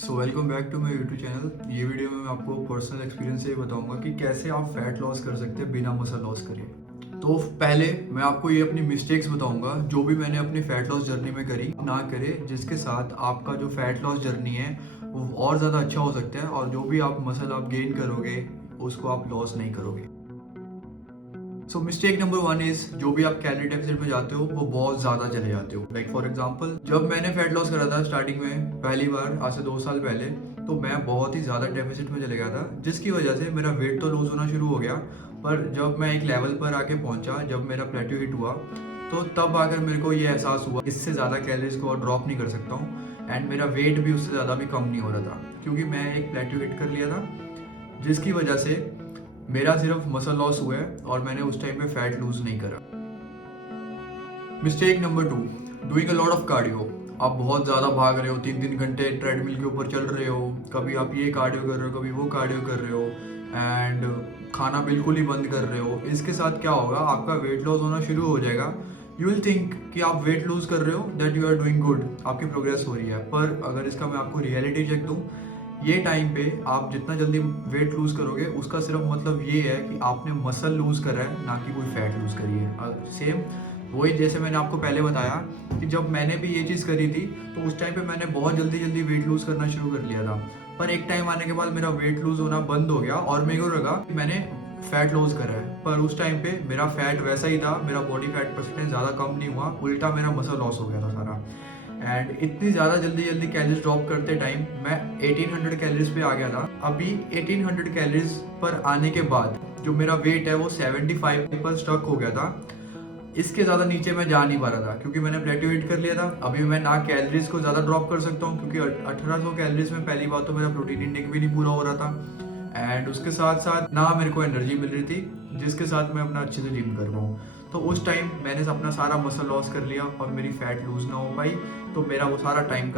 So welcome back to my YouTube channel. ये video में मैं आपको पर्सनल एक्सपीरियंस से बताऊंगा कि कैसे आप फैट लॉस कर सकते हैं बिना मसल लॉस करे। तो पहले मैं आपको ये अपनी मिस्टेक्स बताऊंगा जो भी मैंने अपनी फैट लॉस जर्नी में करी ना करे, जिसके साथ आपका जो फैट लॉस जर्नी है वो और ज़्यादा अच्छा हो सकता है और जो भी आप मसल आप गेन करोगे उसको आप लॉस नहीं करोगे। सो मिस्टेक नंबर 1 इज, जो भी आप कैलोरी डेफिसिट में जाते हो वो बहुत ज़्यादा चले जाते हो। लाइक फॉर एग्जांपल, जब मैंने फैट लॉस करा था स्टार्टिंग में पहली बार आज से 2 साल पहले, तो मैं बहुत ही ज़्यादा डेफिसिट में चले गया था, जिसकी वजह से मेरा वेट तो लूज होना शुरू हो गया। पर जब मैं एक लेवल पर आके पहुंचा, जब मेरा प्लेट्यू हिट हुआ, तो तब आकर मेरे को ये एहसास हुआ इससे ज़्यादा कैलोरीज को और ड्रॉप नहीं कर सकता हूँ एंड मेरा वेट भी उससे ज़्यादा भी कम नहीं हो रहा था, क्योंकि मैं एक प्लेट्यू हिट कर लिया था, जिसकी वजह से मेरा सिर्फ मसल लॉस हुआ है और मैंने उस टाइम पे फैट लूज नहीं करा। Mistake number 2, doing a lot of cardio. आप बहुत ज़्यादा भाग रहे हो, 3-3 घंटे ट्रेडमिल के ऊपर चल रहे हो, कभी आप ये कार्डियो कर रहे हो, कभी वो कार्डियो कर रहे हो एंड खाना बिल्कुल ही बंद कर रहे हो। इसके साथ क्या होगा, आपका वेट लॉस होना शुरू हो जाएगा। यू विल थिंक कि आप वेट लूज कर रहे हो, that you are doing good, आपकी प्रोग्रेस हो रही है। पर अगर इसका मैं आपको रियलिटी चेक दूँ, ये टाइम पे आप जितना जल्दी वेट लूज करोगे उसका सिर्फ मतलब ये है कि आपने मसल लूज करा है, ना कि कोई फैट लूज करी है। सेम वही जैसे मैंने आपको पहले बताया कि जब मैंने भी ये चीज़ करी थी तो उस टाइम पे मैंने बहुत जल्दी जल्दी वेट लूज करना शुरू कर लिया था। पर एक टाइम आने के बाद मेरा वेट लूज होना बंद हो गया और मेरे को लगा कि मैंने फैट लॉस करा है। पर उस टाइम पे मेरा फैट वैसा ही था, मेरा बॉडी फैट परसेंटेज ज़्यादा कम नहीं हुआ, उल्टा मेरा मसल लॉस हो गया था सारा। एंड इतनी ज़्यादा जल्दी जल्दी कैलोरीज ड्रॉप करते टाइम मैं 1800 कैलोरीज पे आ गया था। अभी 1800 कैलोरीज पर आने के बाद जो मेरा वेट है वो 75 पर स्टक हो गया था। इसके ज़्यादा नीचे मैं जा नहीं पा रहा था क्योंकि मैंने प्लेट्यू हिट कर लिया था। अभी मैं ना कैलोरीज को ज़्यादा ड्रॉप कर सकता हूँ क्योंकि 1800 कैलोरीज में पहली बात तो मेरा प्रोटीन इंटेक भी नहीं पूरा हो रहा था एंड उसके साथ साथ ना मेरे को एनर्जी मिल रही थी जिसके साथ मैं अपना अच्छे से जिम कर पाऊँ। तो उस टाइम मैंने अपना सारा मसल लॉस कर लिया और मेरी फैट लूज ना हो पाई, तो मेरा वो सारा टाइम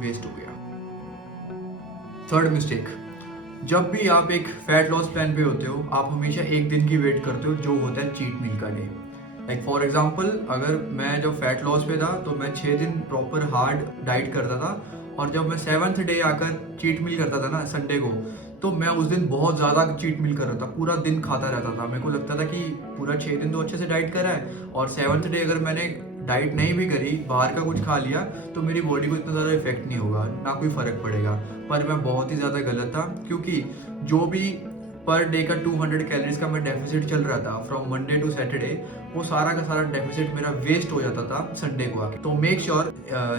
वेस्ट हो गया। थर्ड मिस्टेक, जब भी आप एक फैट लॉस प्लान पे होते हो आप हमेशा एक दिन की वेट करते हो जो होता है चीट मील का डे। लाइक फॉर एग्जाम्पल, अगर मैं जब फैट लॉस पे था तो मैं 6 दिन प्रॉपर हार्ड डाइट करता था और जब मैं 7th डे आकर चीट मील करता था ना संडे को, तो मैं उस दिन बहुत ज़्यादा चीट मील कर रहा था, पूरा दिन खाता रहता था। मेरे को लगता था कि पूरा 6 दिन तो अच्छे से डाइट करा है और 7th डे अगर मैंने डाइट नहीं भी करी, बाहर का कुछ खा लिया, तो मेरी बॉडी को इतना ज़्यादा इफेक्ट नहीं होगा, ना कोई फ़र्क पड़ेगा। पर मैं बहुत ही ज़्यादा गलत था क्योंकि जो भी पर डे का 200 कैलोरीज का मैं डेफिसिट चल रहा था फ्रॉम मंडे टू सैटरडे, वो सारा का सारा डेफिसिट मेरा वेस्ट हो जाता था संडे को आके। तो मेक श्योर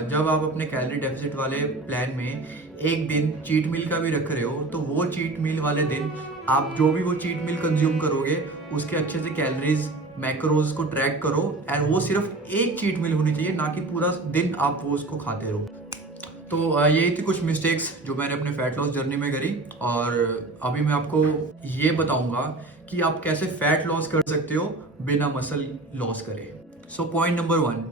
जब आप अपने कैलोरी डेफिसिट वाले प्लान में एक दिन चीट मील का भी रख रहे हो, तो वो चीट मील वाले दिन आप जो भी वो चीट मील कंज्यूम करोगे उसके अच्छे से कैलोरीज मैक्रोज को ट्रैक करो एंड वो सिर्फ एक चीट मील होनी चाहिए, ना कि पूरा दिन आप वो उसको खाते रहो। तो यही थी कुछ मिस्टेक्स जो मैंने अपने फैट लॉस जर्नी में करी और अभी मैं आपको ये बताऊंगा कि आप कैसे फैट लॉस कर सकते हो बिना मसल लॉस करे। So point number 1,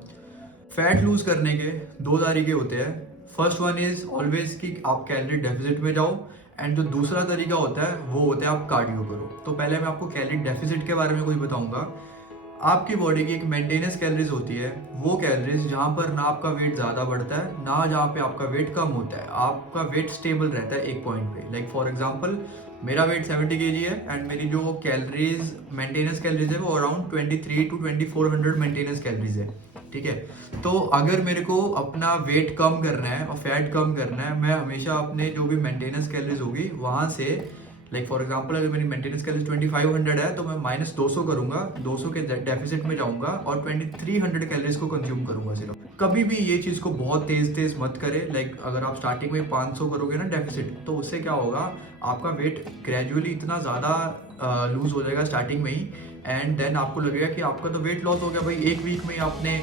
fat loose करने के 2 तरीके होते हैं। फर्स्ट वन इज ऑलवेज कि आप कैलोरी डेफिसिट में जाओ एंड जो दूसरा तरीका होता है वो होता है आप कार्डियो करो। तो पहले मैं आपको कैलोरी डेफिसिट के बारे में कुछ बताऊंगा। आपकी बॉडी की एक मेंटेनेंस कैलोरीज होती है, वो कैलोरीज जहाँ पर ना आपका वेट ज़्यादा बढ़ता है ना जहाँ पे आपका वेट कम होता है, आपका वेट स्टेबल रहता है एक पॉइंट पे। लाइक फॉर एग्जांपल, मेरा वेट 70 kg है एंड मेरी जो कैलोरीज मेंटेनेंस कैलोरीज है वो अराउंड 23 to 2400 मेंटेनेंस कैलोरीज है, ठीक है। तो अगर मेरे को अपना वेट कम करना है और फैट कम करना है, मैं हमेशा अपने जो भी मेंटेनेंस कैलोरीज होगी वहाँ से, लाइक फॉर एग्जांपल अगर मेरी मेंटेनेंस कैलोरीज 2500 है तो मैं माइनस 200 करूंगा, 200 के डेफिसिट में जाऊंगा और 2300 कैलोरीज को कंज्यूम करूंगा सिर्फ। कभी भी ये चीज़ को बहुत तेज तेज मत करे। लाइक अगर आप स्टार्टिंग में 500 करोगे ना डेफिसिट, तो उससे क्या होगा, आपका वेट ग्रेजुअली इतना ज़्यादा लूज हो जाएगा स्टार्टिंग में ही एंड देन आपको लगेगा कि आपका तो वेट लॉस हो गया भाई, एक वीक में ही आपने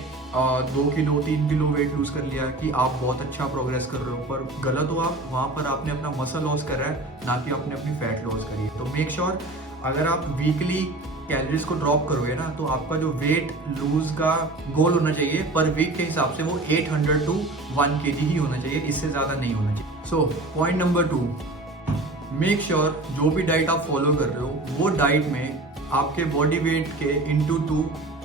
2 किलो 3 किलो वेट लूज कर लिया कि आप बहुत अच्छा प्रोग्रेस कर रहे हो। पर गलत हो आप, वहाँ पर आपने अपना मसल लॉस करा है, ना कि आपने अपनी फैट लॉस करी है। तो मेक श्योर अगर आप वीकली कैलोरीज को ड्रॉप करोगे ना, तो आपका जो वेट लूज का गोल होना चाहिए पर वीक के हिसाब से वो 800 to 1 kg ही होना चाहिए, इससे ज़्यादा नहीं होना चाहिए। So point number 2, make sure जो भी डाइट आप फॉलो कर रहे हो वो डाइट में आपके बॉडी वेट के इंटू 2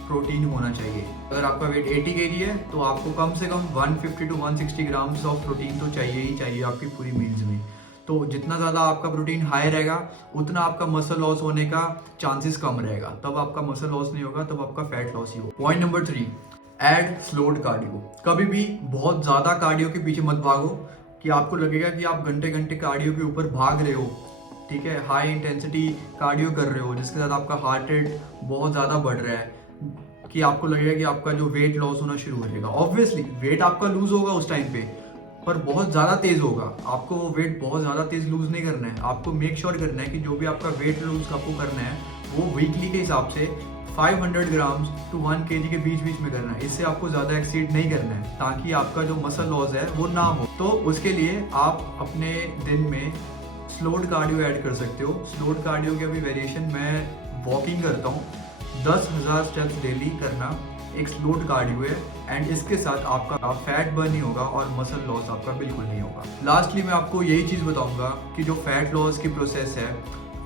प्रोटीन होना चाहिए। अगर आपका वेट 80 kg है तो आपको कम से कम 150 to 160 ग्राम्स ऑफ प्रोटीन तो चाहिए ही चाहिए आपकी पूरी मील्स में। तो जितना ज़्यादा आपका प्रोटीन हाई रहेगा उतना आपका मसल लॉस होने का चांसेस कम रहेगा, तब आपका मसल लॉस नहीं होगा, तब आपका फैट लॉस ही होगा। Point number 3, add slowed cardio. कभी भी बहुत ज़्यादा कार्डियो के पीछे मत भागो कि आपको लगेगा कि आप घंटे घंटे कार्डियो के ऊपर भाग रहे हो, ठीक है, हाई इंटेंसिटी कार्डियो कर रहे हो जिसके साथ आपका हार्ट रेट बहुत ज़्यादा बढ़ रहा है, कि आपको लगेगा कि आपका जो वेट लॉस होना शुरू हो जाएगा। ऑब्वियसली वेट आपका लूज होगा उस टाइम पे, पर बहुत ज़्यादा तेज़ होगा। आपको वो वेट बहुत ज़्यादा तेज़ लूज नहीं करना है, आपको मेक श्योर करना है कि जो भी आपका वेट लूज आपको करना है वो वीकली के हिसाब से 500 ग्राम्स टू 1 kg के बीच बीच में करना है। इससे आपको ज़्यादा एक्सीड नहीं करना है ताकि आपका जो मसल लॉस है वो ना हो। तो उसके लिए आप अपने दिन में स्लोड कार्डियो ऐड कर सकते हो। स्लोड कार्डियो के अभी वेरिएशन मैं वॉकिंग करता हूँ, 10,000 स्टेप्स डेली करना एक स्लोड कार्डियो है, एंड इसके साथ आपका फैट बर्न नहीं होगा और मसल लॉस आपका बिल्कुल नहीं होगा। लास्टली मैं आपको यही चीज़ बताऊंगा कि जो फैट लॉस की प्रोसेस है,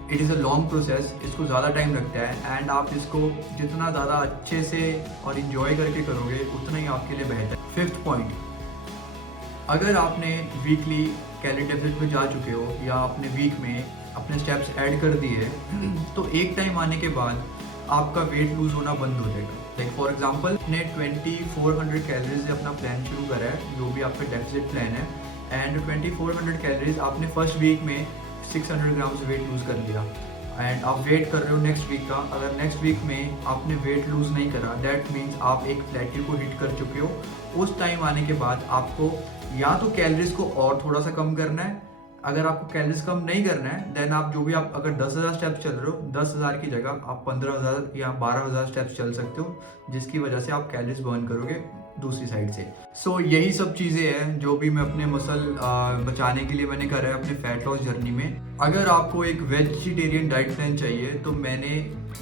it is a long process, इसको ज़्यादा टाइम लगता है, एंड आप इसको जितना ज़्यादा अच्छे से और इन्जॉय करके करोगे उतना ही आपके लिए बेहतर है। 5th पॉइंट, अगर आपने वीकली कैलोरी डेफिसिट में जा चुके हो या अपने वीक में अपने स्टेप्स ऐड कर दिए तो एक टाइम आने के बाद आपका वेट लूज होना बंद हो जाएगा। लाइक फॉर एग्जांपल ने 2400 कैलोरीज से अपना प्लान शुरू करा है, जो भी आपका डेफिसिट प्लान है, एंड 2400 कैलोरीज आपने फर्स्ट वीक में 600 ग्राम्स वेट लूज कर लिया, एंड आप वेट कर रहे हो नेक्स्ट वीक का। अगर नेक्स्ट वीक में आपने वेट लूज नहीं करा, दैट मीन्स आप एक प्लेट्यू को हिट कर चुके हो। उस टाइम आने के बाद आपको या तो कैलोरीज को और थोड़ा सा कम करना है, अगर आपको कैलोरीज कम नहीं करना है देन आप जो भी आप अगर 10,000 स्टेप्स चल रहे हो, 10,000 की जगह आप 15,000 या 12,000 स्टेप्स चल सकते हो, जिसकी वजह से आप कैलोरीज बर्न करोगे दूसरी साइड से। सो यही सब चीज़ें हैं जो भी मैं अपने मसल बचाने के लिए मैंने करा है अपने फैट लॉस जर्नी में। अगर आपको एक वेजिटेरियन डाइट प्लान चाहिए तो मैंने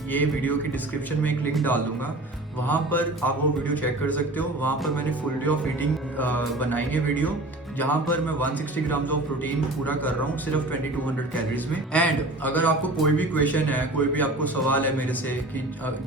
ये वीडियो की डिस्क्रिप्शन में एक लिंक डाल दूंगा, वहाँ पर आप वो वीडियो चेक कर सकते हो। वहाँ पर मैंने फुल डे ऑफ ईटिंग बनाई है वीडियो, जहाँ पर मैं 160 ग्राम्स ऑफ प्रोटीन पूरा कर रहा हूँ सिर्फ 2200 कैलोरीज में। एंड अगर आपको कोई भी क्वेश्चन है, कोई भी आपको सवाल है मेरे से कि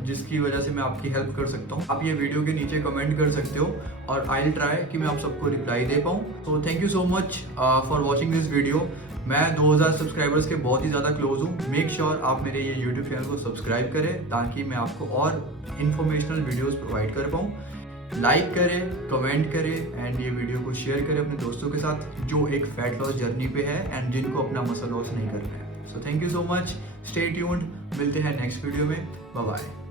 जिसकी वजह से मैं आपकी हेल्प कर सकता हूँ, आप ये वीडियो के नीचे कमेंट कर सकते हो और आई विल ट्राई कि मैं आप सबको रिप्लाई दे पाऊँ। तो thank you so much for watching this video. मैं 2000 सब्सक्राइबर्स के बहुत ही ज़्यादा क्लोज हूँ। मेक श्योर आप मेरे ये यूट्यूब चैनल को सब्सक्राइब करें ताकि मैं आपको और इन्फॉर्मेशनल वीडियोस प्रोवाइड कर पाऊँ। लाइक करें, कमेंट करें एंड ये वीडियो को शेयर करें अपने दोस्तों के साथ जो एक फैट लॉस जर्नी पे है एंड जिनको अपना मसल लॉस नहीं करना है। So thank you so much, stay tuned, मिलते हैं नेक्स्ट वीडियो में, बाय बाय।